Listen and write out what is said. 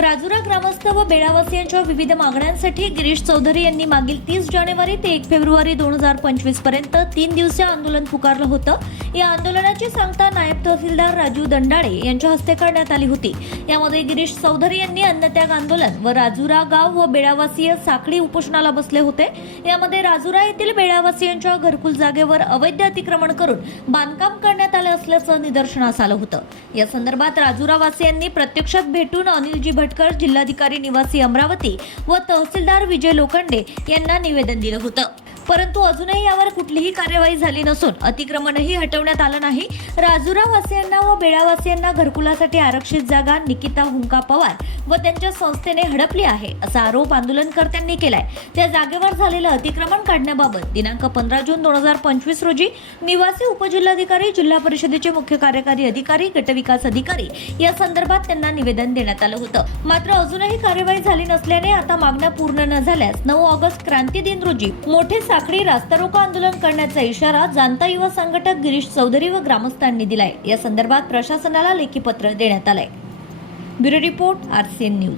राजुरा ग्रामस्थ व बेळावासियांच्या विविध मागण्यांसाठी गिरीश चौधरी यांनी मागील तीस जानेवारी ते एक फेब्रुवारी दोन हजार पंचवीसपर्यंत तीन दिवसीय आंदोलन पुकारलं होतं. या आंदोलनाची सांगता नायब तहसीलदार राजू दंडाळे यांच्या हस्ते करण्यात आली होती. यामध्ये गिरीश चौधरी यांनी अन्नत्याग आंदोलन व राजुरा गाव व बेळावासीय साखळी उपोषणाला बसले होते. यामध्ये राजुरा येथील बेळावासियांच्या घरकुल जागेवर अवैध अतिक्रमण करून बांधकाम करण्यात आलं असल्याचं निदर्शनास आलं होतं. या संदर्भात राजुरावासियांनी प्रत्यक्षात भेटून अनिलजी भटकर जिल्हाधिकारी निवासी अमरावती व तहसीलदार विजय लोखंडे यांना निवेदन दिलं होतं. परंतु अजूनही यावर कुठलीही कार्यवाही झाली नसून अतिक्रमणही हटवण्यात आलं नाही. राजुरावासियांना व बेळावासियांना घरकुलासाठी आरक्षित जागा निकिता हुंका पवार व त्यांच्या संस्थेने हडपली आहे असा आरोप आंदोलनकर्त्यांनी केलाय. त्या जागेवर झालेलं अतिक्रमण काढण्याबाबत दिनांक पंधरा जून दोन हजार पंचवीस रोजी निवासी उपजिल्हाधिकारी जिल्हा परिषदेचे मुख्य कार्यकारी अधिकारी गटविकास अधिकारी या संदर्भात त्यांना निवेदन देण्यात आलं होतं. मात्र अजूनही कार्यवाही झाली नसल्याने आता मागण्या पूर्ण न झाल्यास नऊ ऑगस्ट क्रांती दिन रोजी मोठे साखळी रास्तारोको आंदोलन करण्याचा इशारा जाणता युवा संघटक गिरीश चौधरी व ग्रामस्थांनी दिलाय. या संदर्भात प्रशासनाला लेखी पत्र देण्यात आलंय. Bureau report RCN news.